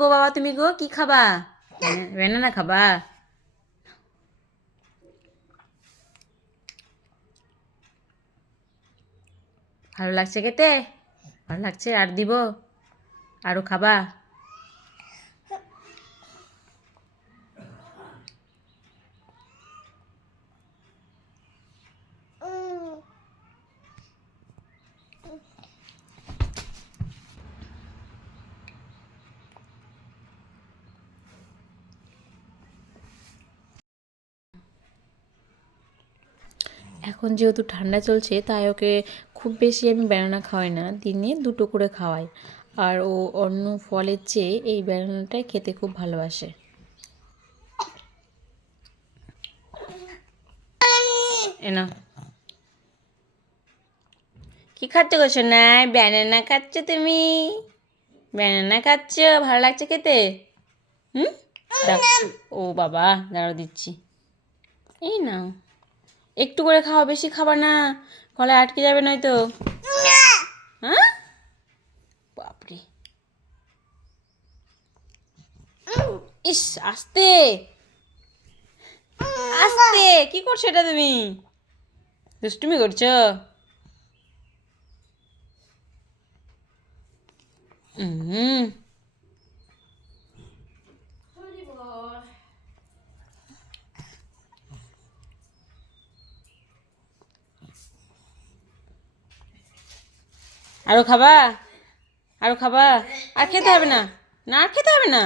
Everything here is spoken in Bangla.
গো বাবা, তুমি গো কি খাবা? বেনানা খাবা। ভালো লাগছে খেতে? ভালো লাগছে, আর দিব? আরও খাবা? এখন যেহেতু ঠান্ডা চলছে, তাই ওকে খুব বেশি আমি ব্যানানা খাওয়াই না। দিনে দুটো করে খাওয়াই। আর ও অন্য ফলের চেয়ে এই ব্যানানাটাই খেতে খুব ভালোবাসে। কি খাচ্ছ গো সোনাই ব্যানানা খাচ্ছ তুমি? ব্যানানা খাচ্ছ? ভালো লাগছে খেতে? হুম। ও বাবা, দাঁড়াও দিচ্ছি। এই নাও। একটু করে খাওয়া বেশি খাবা না। গলায় আটকে যাবে নয়তো। হ্যাঁ? বাপরে। ইস, আস্তে। আস্তে। কি করছ এটা তুমি? দুষ্টুমি করছ? হুম আরও খাবা? আরও খাবা? আর খেতে হবে না। না খেতে হবে না।